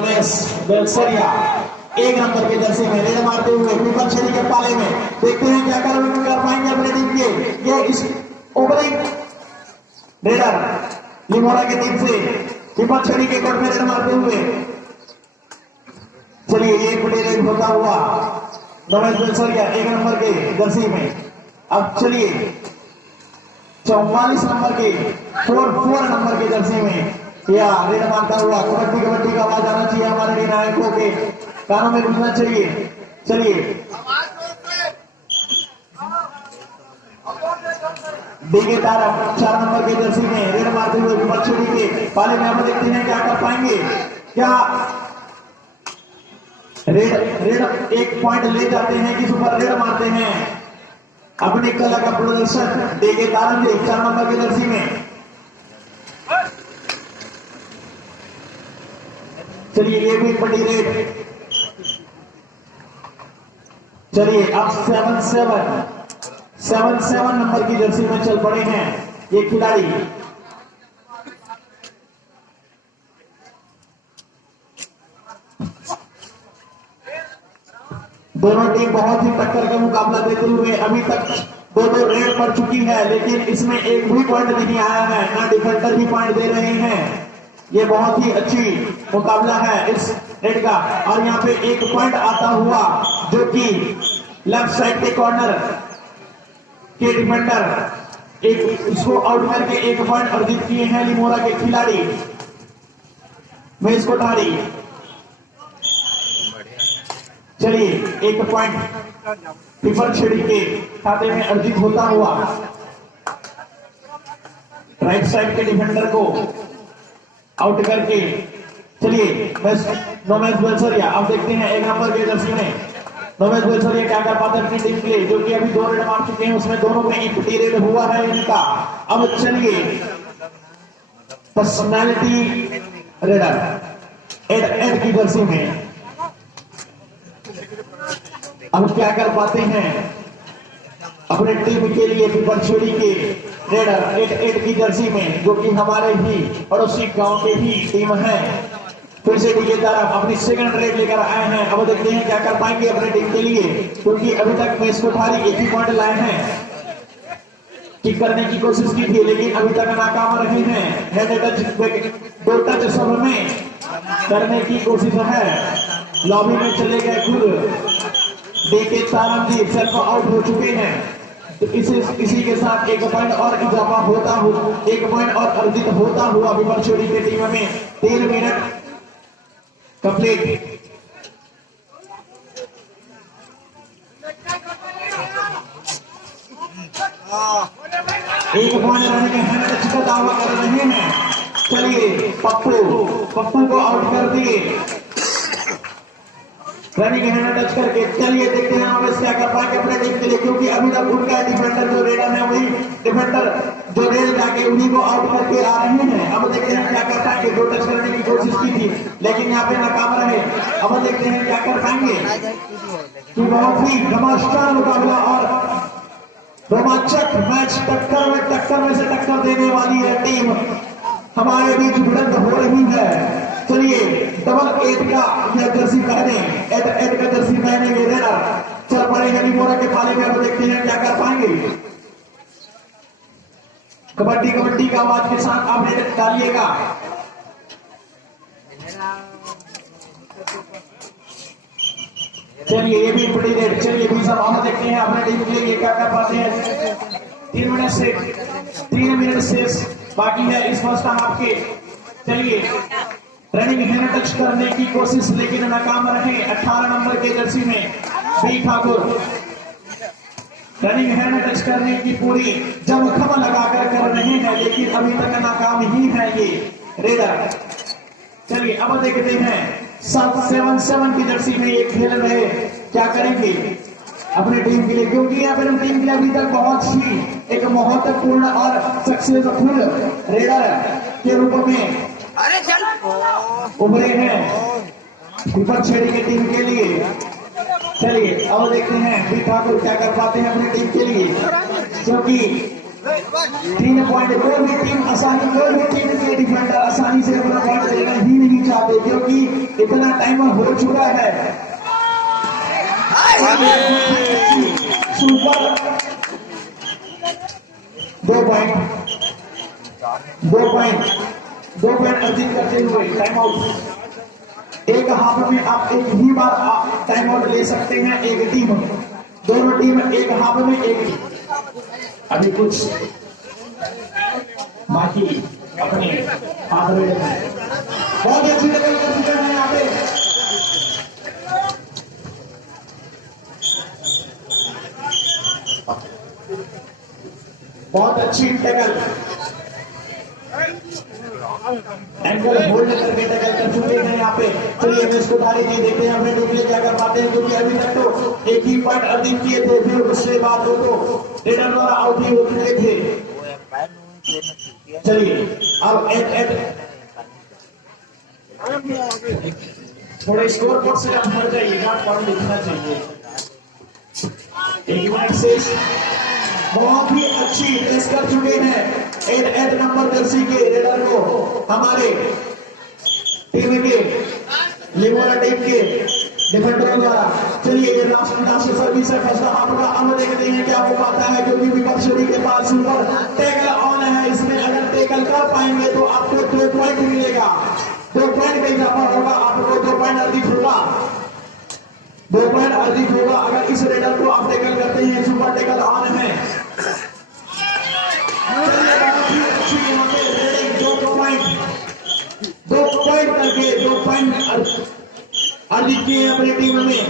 बेलसरिया एक नंबर के जर्सी में रेड मारते हुए पीपल छड़ी के पाले में देखते हैं क्या कर पाएंगे अपने टीम के। ये इस ओपनिंग रेडर लिमोरा की टीम से पीपल छड़ी के कोर्ट में रेड मारते हुए चलिए ये बड़े रेड होता हुआ रमेश बेलसरिया एक नंबर के जर्सी में। अब चलिए 44 नंबर के 4 नंबर के जर्सी में या रेड मारता हुआ कबड्डी कबड्डी का आवाज आना चाहिए, हमारे निर्णायकों के कानों में घुसना चाहिए। चलिए डीके तारा 4 नंबर के जर्सी में रेड मारते हुए पीपल के पाले में हम देखते हैं क्या कर पाएंगे। क्या रेड एक पॉइंट ले जाते हैं कि सुपर रेड मारते हैं अपनी कला का प्रदर्शन डीके तारा 4 नंबर के जर्सी में। चलिए ये भी बड़ी रेड। चलिए अब 7 नंबर की जर्सी में चल पड़े हैं ये खिलाड़ी। दोनों टीम बहुत ही टक्कर का मुकाबला देते हुए अभी तक 2-2 रेड पड़ चुकी है, लेकिन इसमें एक भी पॉइंट नहीं आया है, ना डिफेंडर भी पॉइंट दे रहे हैं। ये बहुत ही अच्छी मुकाबला है इस रेड का। और यहाँ पे एक पॉइंट आता हुआ जो कि लेफ्ट साइड के कॉर्नर के डिफेंडर एक इसको आउट करके एक पॉइंट अर्जित किए हैं लिमोरा के खिलाड़ी महेश कोठारी। चलिए एक पॉइंट पीपल छड़ी के खाते में अर्जित होता हुआ राइट साइड के डिफेंडर को आउट करके। चलिए नोमेश बेलसरिया अब देखते हैं एक नंबर के जर्सी में नोमेश बेलसरिया क्या कर पाते हैं अपनी टीम के लिए, जो कि अभी 2 रेड मार चुके हैं, उसमें दोनों में एक रेड हुआ है इनका। अब चलिए पर्सनालिटी रेडर एड की जर्सी में अब क्या कर पाते हैं अपने टीम के लिए पीपल छड़ी के रेडर 8 की जर्सी में, जो कि हमारे ही पड़ोसी गांव के ही टीम है। फिर से डीके तरफ अपनी सेकंड रेड लेकर आए हैं। अब देखते हैं क्या कर पाएंगे अपने टीम के लिए, क्योंकि अभी तक महेश कोठारी एक ही पॉइंट लाए हैं। किक करने की कोशिश की थी लेकिन अभी तक नाकाम रहे हैं। हेड टच 2 टच सब में करने की कोशिश है, लॉबी में चले गए खुद। डीके तारमजीत सेल्फ आउट हो चुके हैं, तो इसी के साथ एक पॉइंट और इजाफा होता हुआ, एक पॉइंट और अर्जित होता हुआ पीपल छड़ी की टीम में 3 मिनट कंप्लीट। एक पॉइंट रहने के हैंड का दावा कर रहे हैं। चलिए पप्पू को आउट कर दिए रनिंग हैंड टच करके। चलिए देखते हैं रमेश क्या कर पाएंगे अपने टीम के लिए, क्योंकि अभी तक उनका डिफेंडर जो रेडर है वही डिफेंडर जो रेड जाके उन्हीं को आउट करके आ रहे हैं। अब देखते हैं क्या कर पाएंगे। 2 टच करने की कोशिश की थी लेकिन यहाँ पे नाकाम रहे। अब देखते हैं क्या कर पाएंगे। तो बहुत ही घमासान मुकाबला और रोमांचक मैच, टक्कर में से टक्कर देने वाली है टीम हमारे बीच भिड़ंत हो रही है। चलिए डबल 8 का यह जर्सी पहने, 8 का जर्सी पहने ये रेडर चल पड़े हैं लिमोरा के पाले में। अब देखते हैं क्या कर पाएंगे। कबड्डी कबड्डी का आवाज के साथ आप रेड डालिएगा। चलिए ये भी बड़ी रेड। चलिए भी सब हम देखते हैं अपने टीम के लिए क्या कर पाते हैं। 3 मिनट शेष बाकी है इस फर्स्ट हाफ के। चलिए रनिंग हैंड टच करने की कोशिश लेकिन नाकाम रहे 18 नंबर के जर्सी में B Thakur. Running hand touch करने की पूरी जमखम लगाकर कर रहे हैं लेकिन अभी तक नाकाम ही है ये रेडर। चलिए अब देखते हैं 7 की जर्सी में ये खेल रहे क्या करेंगे अपनी टीम के लिए, क्योंकि यहाँ पर टीम के लिए अभी तक बहुत ही एक महत्वपूर्ण और सक्सेसफुल रेडर के रूप में उभरे हैं पीपल छड़ी की टीम के लिए। चलिए अब देखते हैं बी ठाकुर क्या कर पाते हैं अपनी टीम के लिए, क्योंकि 3 पॉइंट कोई भी टीम के डिफेंडर आसानी से अपना पॉइंट देना ही नहीं चाहते, क्योंकि इतना टाइम हो चुका है। सुपर 2 पॉइंट अर्जित करते हुए टाइम आउट। एक हाफ में आप एक ही बार आप टाइम आउट ले सकते हैं, एक टीम, दोनों टीम एक हाफ में एक। अभी कुछ बाकी अपने हाथ में बहुत अच्छी टैकल कर चुके हैं यहाँ पे। बहुत अच्छी टैकल, एंकल होल्ड करके टैकल कर चुके हैं यहाँ पे। चलिए मैच को जारी नहीं देखते हैं अपने टोपी क्या कर पाते हैं, क्योंकि अभी तक तो एक ही पॉइंट अर्जित किए थे, फिर उसके बाद दो रेडर द्वारा आउट ही हो चुके थे। चलिए अब थोड़े स्कोर बोर्ड से आप हट जाइएगा, पॉइंट लिखना चाहिए। 1 मिनट से बहुत ही अच्छी टेस्ट कर चुके हैं 8 नंबर जर्सी के रेडर को हमारे टीम के लिमोरा टीम के डिफेंडरों द्वारा। चलिए ये लास्ट सर्विस है फर्स्ट हाफ का, अब देखते हैं क्या हो पाता है, क्योंकि विपक्षी के पास सुपर टैकल ऑन है। इसमें अगर टैकल कर पाएंगे तो आपको 2 पॉइंट मिलेगा, 2 पॉइंट का इजाफा होगा, आपको 2 पॉइंट अर्जित होगा, 2 पॉइंट अर्जित होगा अगर इस रेडर को आप टैकल करते हैं। सुपर टैकल ऑन है। यहाँ पे रेडिंग 2 पॉइंट करके 2 पॉइंट अर्जित किए अपनी टीम में।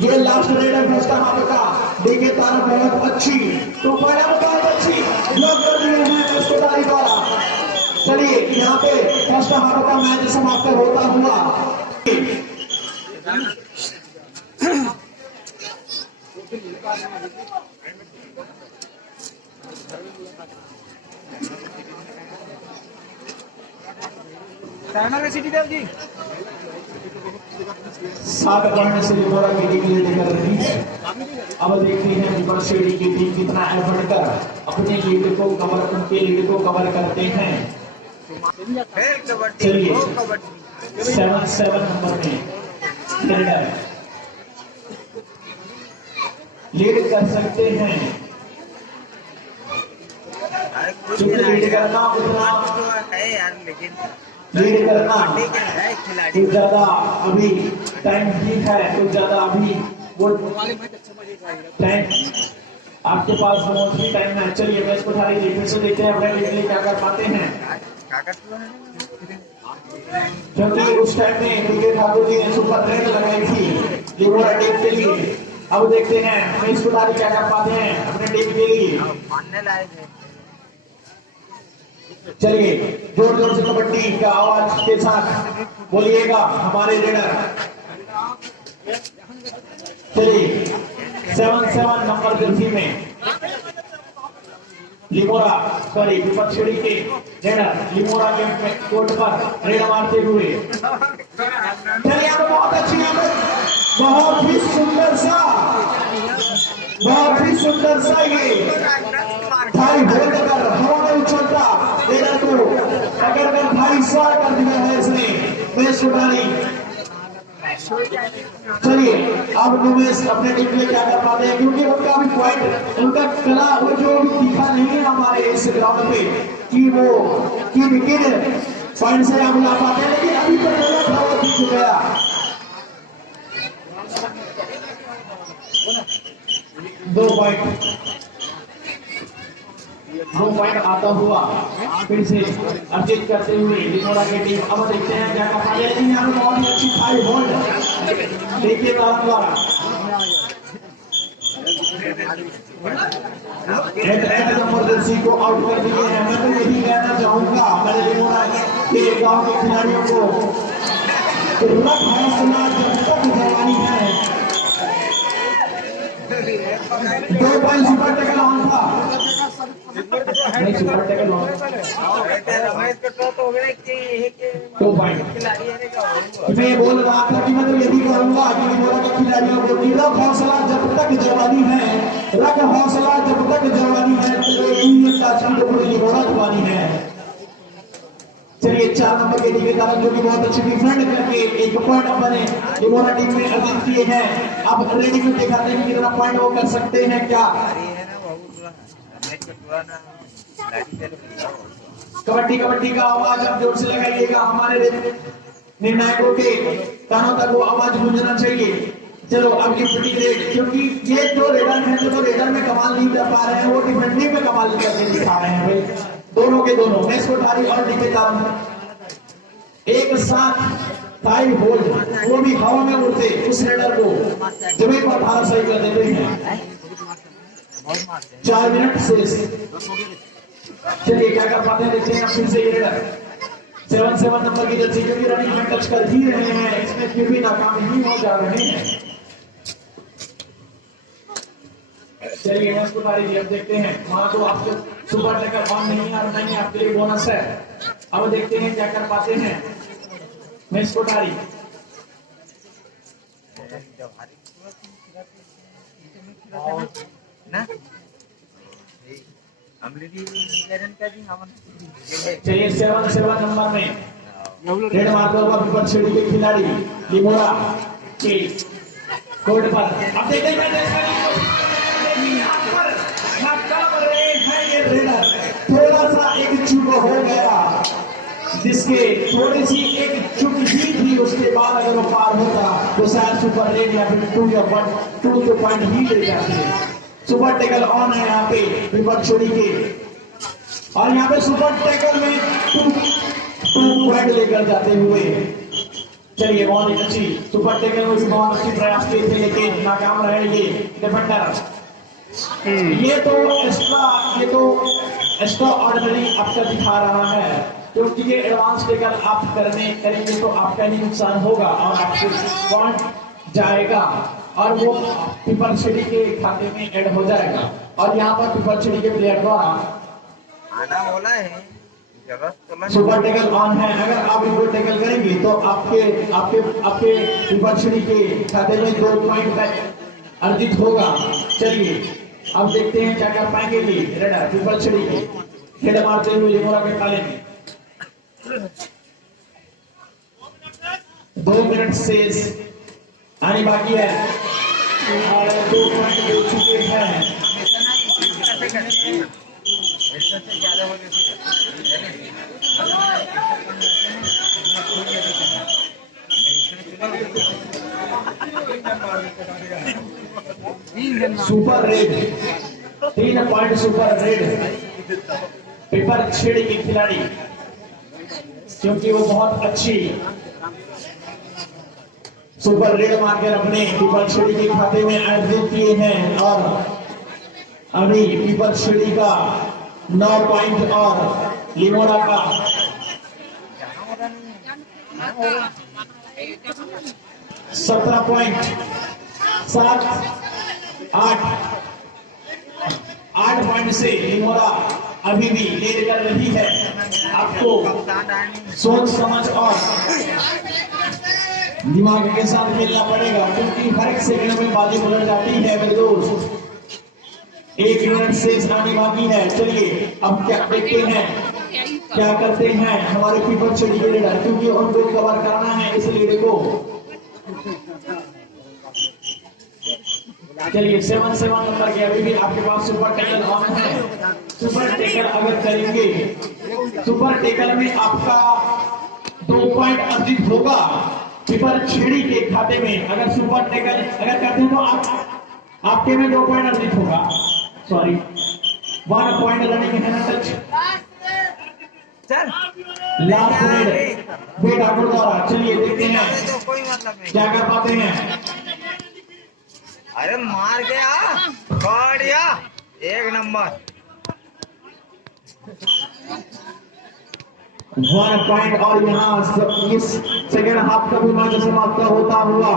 ये लास्ट रेडर फर्स्ट हाफ का देखिए, तारा बहुत अच्छी, तो पहला बहुत अच्छी ब्लॉक कर दिए हैं उसको तारी द्वारा। चलिए यहाँ पे फर्स्ट हाफ का मैच समाप्त होता हुआ जी 7 पॉइंट से लिमोरा की टीम लेकर रही है। अब देखते हैं विपक्षी की टीम कितना एफर्ट कर अपने लीड को कवर, उनके लीड को कवर करते हैं। चलिए 7 नंबर में रेडर लीड कर सकते हैं, लीड करना उतना है यार, लेकिन लीड करना कुछ ज्यादा अभी टाइम ठीक है, कुछ ज्यादा अभी वो टाइम आपके पास बहुत ही टाइम है। चलिए मैच को थारी फिर से देखते हैं अपने टीम क्या कर पाते हैं, क्योंकि उस टाइम में विकेट ठाकुर जी ने सुपर रेड लगाई थी लिमोरा टीम के लिए। अब देखते हैं मैच को थारी क्या कर पाते हैं अपने टीम के लिए। चलिए जोर जोर से कबड्डी का आवाज के साथ बोलिएगा हमारे रेडर। चलिए 7 नंबर जर्सी में लिमोरा सॉरी विपक्षी के रेडर लिमोरा के कोर्ट पर रेड मारते हुए। चलिए यहाँ बहुत अच्छी, बहुत ही सुंदर सा ये भाई होल्ड कर हवा में उछलता रेडर को अगर मैं भाई सवार कर दिया है इसने मैच उठानी। चलिए अब नुमेश अपने टीम के लिए क्या कर पाते हैं, क्योंकि उनका भी पॉइंट, उनका कला वो जो दिखा नहीं है हमारे इस ग्राउंड पे कि वो की विकेट पॉइंट से हम ला पाते हैं, लेकिन अभी तो गलत था वो दिख गया। 2 पॉइंट आता हुआ फिर से अर्जित करते हुए लिमोरा की टीम। अब देखते हैं क्या कर पाते हैं, लेकिन यहाँ पे बहुत ही अच्छी खाई होल्ड देखिए द्वारा जर्सी को आउट कर दिए हैं। मैं तो यही कहना चाहूंगा मेरे लिमोरा के गांव के खिलाड़ियों को, जब तक जवानी है 2 पॉइंट सुपर टेकल ऑन था, नहीं सुपर टेकल ऑन, 2 पॉइंट। मैं बोल रहा था कि मैं तो यही कहूंगा कि लिमोरा के खिलाड़ियों को कि रख हौसला जब तक जवानी है, रख हौसला जब तक जवानी है, तो इंडियन का छंद पूरी लिमोरा जवानी है। चलिए 4 नंबर के ठेकेदार जो कि बहुत अच्छी डिफेंड करके 1 पॉइंट अपने लिमोरा टीम में अर्जित किए हैं। अब रेडी में दिखाते हैं कितना पॉइंट वो कर सकते हैं क्या। कबड्डी कबड्डी का आवाज आप जोर से लगाइएगा, हमारे निर्णायकों के कानों तक वो आवाज गूंजना चाहिए। चलो अब ये फटी रेड, क्योंकि ये जो रेडर हैं जो रेडर में कमाल नहीं कर पा रहे हैं वो डिफेंडिंग में कमाल करके दिखा रहे हैं भाई, दोनों के दोनों मेस कोठारी और ठेकेदार एक साथ टाई होल्ड, वो भी हवा में उड़ते उस रेडर को जमीन पर भार सही कर देते हैं। 4 मिनट से चलिए क्या कर पाते हैं देखते हैं फिर से ये रेडर 7 नंबर की जर्सी क्योंकि रनिंग में टच कर ही रहे हैं, इसमें फिर भी नाकाम ही हो जा रहे हैं। चलिए मैच को तारीख अब देखते हैं, वहां तो आपके सुपर टेकल ऑन नहीं है और नहीं आपके लिए बोनस है। अब देखते हैं क्या कर पाते हैं मैच को तारीख। चलिए 7 नंबर में रेड मार्कर का विपक्ष के खिलाड़ी लिमोरा के कोर्ट पर अब देखते हैं थोड़ा सा एक चूक हो गया, जिसके थोड़ी सी एक चूक ही थी, उसके बाद अगर वो पार होता तो शायद सुपर रेड या फिर 2 पॉइंट ही ले जाते। सुपर टेकल ऑन है यहाँ पे विपक्ष के, और यहाँ पे सुपर टेकल में 2 पॉइंट लेकर जाते हुए चलिए बहुत अच्छी सुपर टेकल में बहुत अच्छी प्रयास किए थे लेकिन नाकाम रहे ये डिफेंडर। ये तो एक्स्ट्रा ऑर्डिनरी आपका दिखा रहा है, क्योंकि ये एडवांस टेकल आप करेंगे तो आपका ही नुकसान होगा और आपके पॉइंट जाएगा और वो पिपर छिड़ी के खाते में ऐड हो जाएगा। और यहाँ पर पिपर छिड़ी के प्लेयर द्वारा आना बोला है सुपर टेकल ऑन है, अगर आप इनको टेकल करेंगे तो आपके पिपर छिड़ी के खाते में 2 पॉइंट तक अर्जित होगा। चलिए अब देखते हैं क्या कर पाएंगे ये रेडर पिपर छिड़ी के खेल मारते हुए लिमोरा के ताले में। 2 मिनट से आने बाकी है और 2 पॉइंट दे चुके हैं। Super red 3 point super red pepper छेड़ के खिलाड़ी, क्योंकि वो बहुत अच्छी सुपर रेड मारकर अपने पीपल छेड़ी के खाते में अर्जित किए हैं। और अभी पीपल छेड़ी का 9 पॉइंट और लिमोरा का 17 पॉइंट 8 पॉइंट से लिमोरा अभी भी लीड कर रही है। आपको सोच समझ और दिमाग के साथ मिलना पड़ेगा, क्योंकि हर एक सेकंड में बाजी उलट जाती है मेरे दोस्त। 1 मिनट से आने बाकी है। चलिए अब क्या देखते हैं क्या करते हैं हमारे पीपल छड़ी के लीडर, क्योंकि उनको कवर करना है इस लीड को। चलिए 7 नंबर के अभी भी आपके पास सुपर टेकल ऑन है। सुपर टेकल अगर करेंगे, सुपर टेकल में आपका 2 पॉइंट अर्जित होगा पीपल छेड़ी के खाते में। अगर सुपर टेकल अगर करते हैं तो आपके में 2 पॉइंट अर्जित होगा, सॉरी 1 पॉइंट रनिंग है टच। लास्ट रेड बेटा गुरुद्वारा। चलिए देखते हैं क्या कर पाते हैं। अरे मार गया बढ़िया 1 नंबर। 1 पॉइंट और यहाँ इस सेकेंड हाफ का भी मैच समाप्त होता हुआ